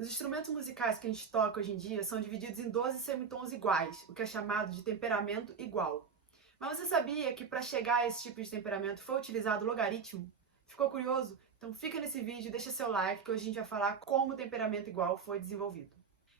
Os instrumentos musicais que a gente toca hoje em dia são divididos em 12 semitons iguais, o que é chamado de temperamento igual. Mas você sabia que para chegar a esse tipo de temperamento foi utilizado logaritmo? Ficou curioso? Então fica nesse vídeo, deixa seu like, que hoje a gente vai falar como o temperamento igual foi desenvolvido.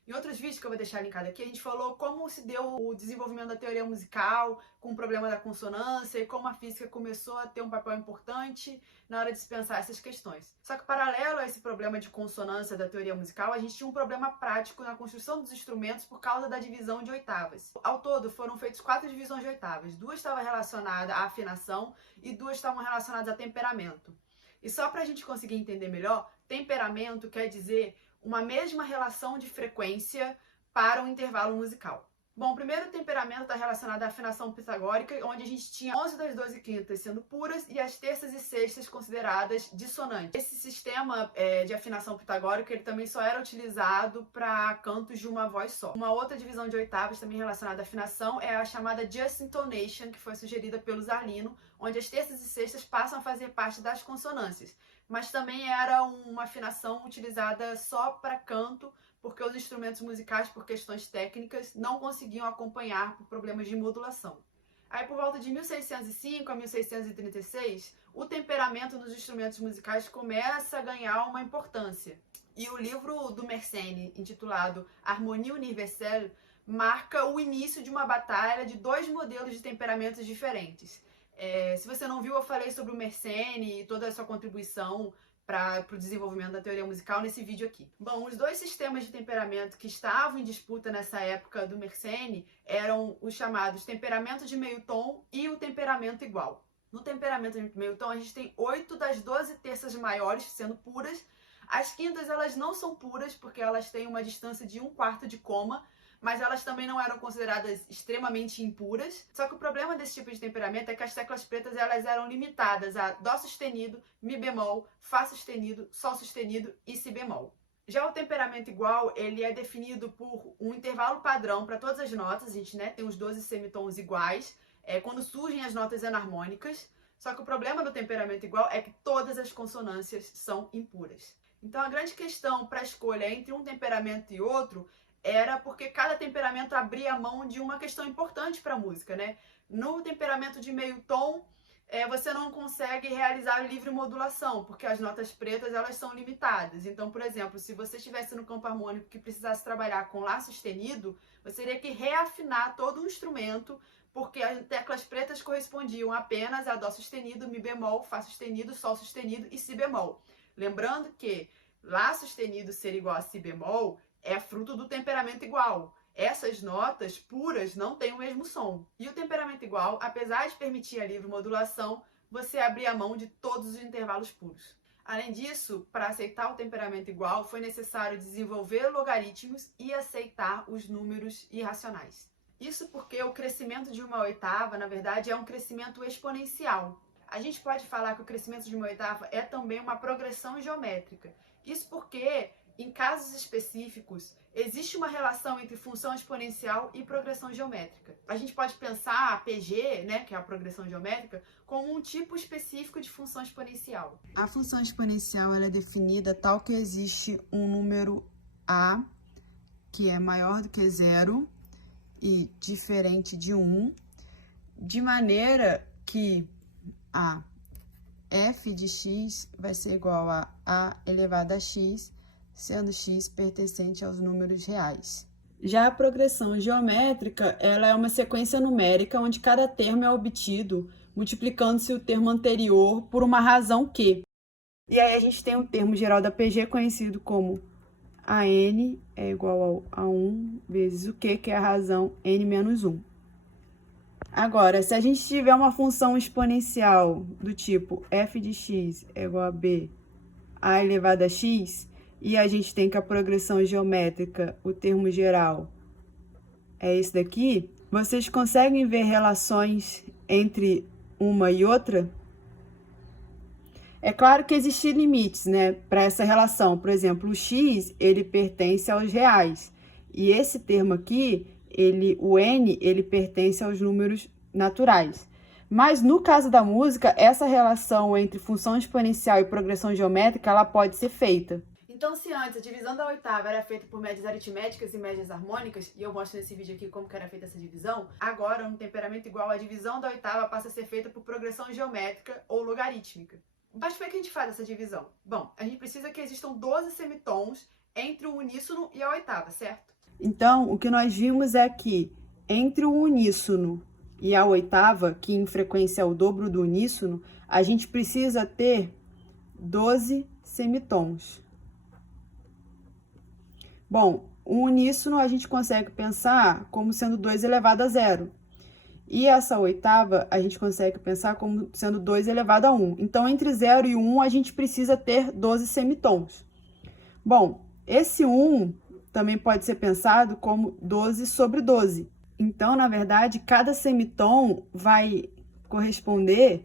Em outros vídeos que eu vou deixar linkado aqui, a gente falou como se deu o desenvolvimento da teoria musical, com o problema da consonância e como a física começou a ter um papel importante na hora de se pensar essas questões. Só que paralelo a esse problema de consonância da teoria musical, a gente tinha um problema prático na construção dos instrumentos por causa da divisão de oitavas. Ao todo, foram feitas 4 divisões de oitavas. 2 estavam relacionadas à afinação e 2 estavam relacionadas a temperamento. E só para a gente conseguir entender melhor, temperamento quer dizer uma mesma relação de frequência para um intervalo musical. Bom, o primeiro temperamento está relacionado à afinação pitagórica, onde a gente tinha 11 das 12 quintas sendo puras e as terças e sextas consideradas dissonantes. Esse sistema de afinação pitagórica ele também só era utilizado para cantos de uma voz só. Uma outra divisão de oitavas também relacionada à afinação é a chamada just intonation, que foi sugerida pelo Zarlino, onde as terças e sextas passam a fazer parte das consonâncias. Mas também era uma afinação utilizada só para canto, porque os instrumentos musicais, por questões técnicas, não conseguiam acompanhar por problemas de modulação. Aí, por volta de 1605 a 1636, o temperamento nos instrumentos musicais começa a ganhar uma importância. E o livro do Mersenne, intitulado Harmonie Universelle, marca o início de uma batalha de 2 modelos de temperamentos diferentes. Se você não viu, eu falei sobre o Mersenne e toda a sua contribuição para o desenvolvimento da teoria musical nesse vídeo aqui. Bom, os 2 sistemas de temperamento que estavam em disputa nessa época do Mersenne eram os chamados temperamento de meio tom e o temperamento igual. No temperamento de meio tom, a gente tem 8 das 12 terças maiores sendo puras. As quintas, elas não são puras porque elas têm uma distância de 1/4 de coma, mas elas também não eram consideradas extremamente impuras. Só que o problema desse tipo de temperamento é que as teclas pretas elas eram limitadas a Dó sustenido, Mi bemol, Fá sustenido, Sol sustenido e Si bemol. Já o temperamento igual, ele é definido por um intervalo padrão para todas as notas. A gente tem os 12 semitons iguais, quando surgem as notas enarmônicas. Só que o problema do temperamento igual é que todas as consonâncias são impuras. Então a grande questão para a escolha entre um temperamento e outro era porque cada temperamento abria mão de uma questão importante para a música, né? No temperamento de meio tom, você não consegue realizar livre modulação, porque as notas pretas elas são limitadas. Então, por exemplo, se você estivesse no campo harmônico que precisasse trabalhar com Lá sustenido, você teria que reafinar todo o instrumento, porque as teclas pretas correspondiam apenas a Dó sustenido, Mi bemol, Fá sustenido, Sol sustenido e Si bemol. Lembrando que Lá sustenido ser igual a Si bemol é fruto do temperamento igual. Essas notas puras não têm o mesmo som. E o temperamento igual, apesar de permitir a livre modulação, você abria mão de todos os intervalos puros. Além disso, para aceitar o temperamento igual, foi necessário desenvolver logaritmos e aceitar os números irracionais. Isso porque o crescimento de uma oitava, na verdade, é um crescimento exponencial. A gente pode falar que o crescimento de uma oitava é também uma progressão geométrica. Isso porque em casos específicos, existe uma relação entre função exponencial e progressão geométrica. A gente pode pensar a PG, que é a progressão geométrica, como um tipo específico de função exponencial. A função exponencial ela é definida tal que existe um número A, que é maior do que 0 e diferente de 1, de maneira que a f de x vai ser igual a elevado a x, sendo x pertencente aos números reais. Já a progressão geométrica, ela é uma sequência numérica onde cada termo é obtido multiplicando-se o termo anterior por uma razão Q. E aí a gente tem o termo geral da PG conhecido como AN é igual a 1 vezes o Q, que é a razão N menos 1. Agora, se a gente tiver uma função exponencial do tipo f de x é igual a b a elevado a x, e a gente tem que a progressão geométrica, o termo geral, é esse daqui, vocês conseguem ver relações entre uma e outra? É claro que existem limites, para essa relação. Por exemplo, o x, ele pertence aos reais. E esse termo aqui, o n, ele pertence aos números naturais. Mas no caso da música, essa relação entre função exponencial e progressão geométrica, ela pode ser feita. Então, se antes a divisão da oitava era feita por médias aritméticas e médias harmônicas, e eu mostro nesse vídeo aqui como que era feita essa divisão, agora, no temperamento igual, a divisão da oitava passa a ser feita por progressão geométrica ou logarítmica. Mas como é que a gente faz essa divisão? Bom, a gente precisa que existam 12 semitons entre o uníssono e a oitava, certo? Então, o que nós vimos é que entre o uníssono e a oitava, que em frequência é o dobro do uníssono, a gente precisa ter 12 semitons. Bom, o uníssono a gente consegue pensar como sendo 2 elevado a 0. E essa oitava a gente consegue pensar como sendo 2 elevado a 1. Então, entre 0 e 1, a gente precisa ter 12 semitons. Bom, esse 1 também pode ser pensado como 12 sobre 12. Então, na verdade, cada semitom vai corresponder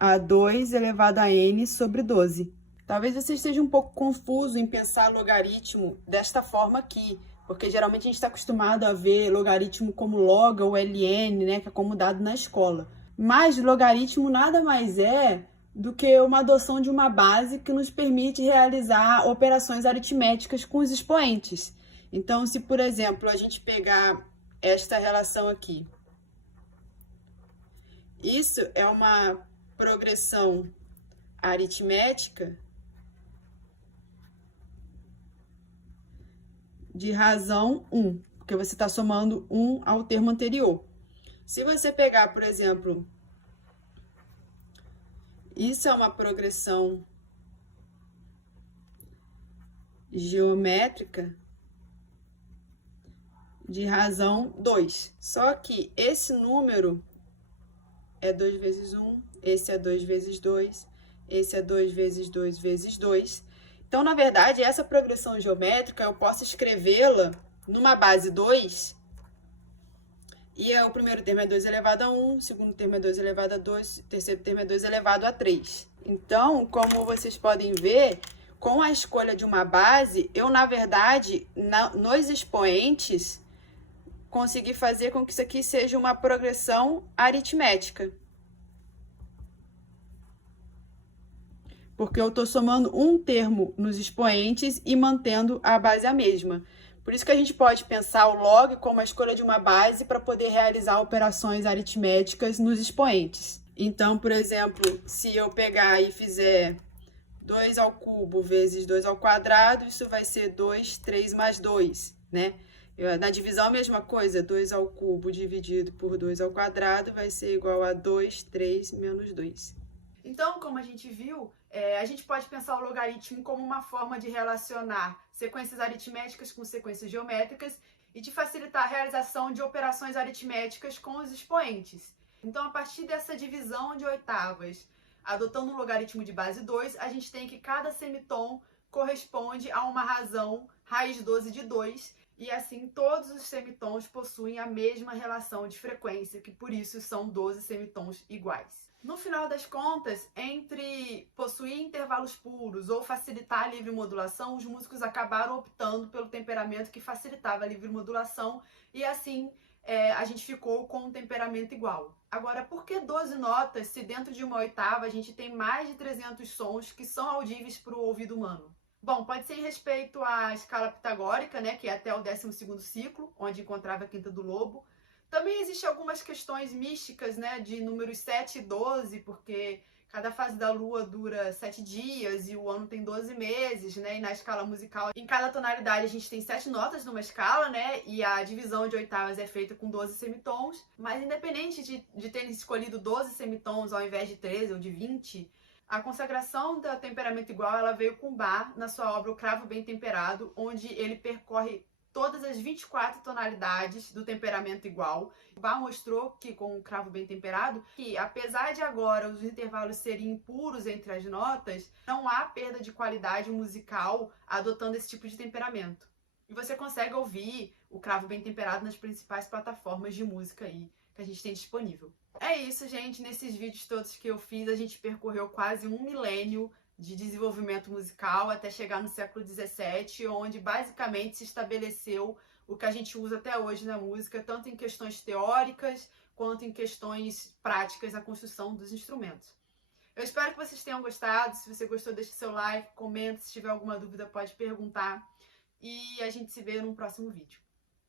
a 2 elevado a n sobre 12. Talvez você esteja um pouco confuso em pensar logaritmo desta forma aqui, porque geralmente a gente está acostumado a ver logaritmo como log ou ln, né, que é como dado na escola. Mas logaritmo nada mais é do que uma adoção de uma base que nos permite realizar operações aritméticas com os expoentes. Então, se, por exemplo, a gente pegar esta relação aqui, isso é uma progressão aritmética de razão 1, porque você está somando 1 ao termo anterior. Se você pegar, por exemplo, isso é uma progressão geométrica de razão 2. Só que esse número é 2 vezes 1, esse é 2 vezes 2, esse é 2 vezes 2 vezes 2. Então, na verdade, essa progressão geométrica eu posso escrevê-la numa base 2, e o primeiro termo é 2 elevado a 1, o segundo termo é 2 elevado a 2, o terceiro termo é 2 elevado a 3. Então, como vocês podem ver, com a escolha de uma base, eu, na verdade, nos expoentes, consegui fazer com que isso aqui seja uma progressão aritmética. Porque eu estou somando um termo nos expoentes e mantendo a base a mesma. Por isso que a gente pode pensar o log como a escolha de uma base para poder realizar operações aritméticas nos expoentes. Então, por exemplo, se eu pegar e fizer 2 ao cubo vezes 2 ao quadrado, isso vai ser 2, 3 mais 2, né? Na divisão, a mesma coisa, 2 ao cubo dividido por 2 ao quadrado vai ser igual a 2, 3 menos 2. Então, como a gente viu, a gente pode pensar o logaritmo como uma forma de relacionar sequências aritméticas com sequências geométricas e de facilitar a realização de operações aritméticas com os expoentes. Então, a partir dessa divisão de oitavas, adotando um logaritmo de base 2, a gente tem que cada semitom corresponde a uma razão raiz 12 de 2, e assim todos os semitons possuem a mesma relação de frequência, que por isso são 12 semitons iguais. No final das contas, entre possuir intervalos puros ou facilitar a livre modulação, os músicos acabaram optando pelo temperamento que facilitava a livre modulação, e assim a gente ficou com um temperamento igual. Agora, por que 12 notas se dentro de uma oitava a gente tem mais de 300 sons que são audíveis para o ouvido humano? Bom, pode ser em respeito à escala pitagórica, né, que é até o 12º ciclo, onde encontrava a quinta do lobo. Também existem algumas questões místicas, né, de números 7 e 12, porque cada fase da lua dura 7 dias e o ano tem 12 meses, né, e na escala musical, em cada tonalidade a gente tem 7 notas numa escala, né, e a divisão de oitavas é feita com 12 semitons, mas independente de terem escolhido 12 semitons ao invés de 13 ou de 20, a consagração do temperamento igual, ela veio com Bach na sua obra O Cravo Bem Temperado, onde ele percorre todas as 24 tonalidades do temperamento igual. Bach mostrou que, com o cravo bem temperado, que apesar de agora os intervalos serem impuros entre as notas, não há perda de qualidade musical adotando esse tipo de temperamento. E você consegue ouvir o cravo bem temperado nas principais plataformas de música aí que a gente tem disponível. É isso, gente. Nesses vídeos todos que eu fiz, a gente percorreu quase um milênio de desenvolvimento musical até chegar no século XVII, onde basicamente se estabeleceu o que a gente usa até hoje na música, tanto em questões teóricas quanto em questões práticas, a construção dos instrumentos. Eu espero que vocês tenham gostado. Se você gostou, deixe seu like, comenta. Se tiver alguma dúvida, pode perguntar. E a gente se vê num próximo vídeo.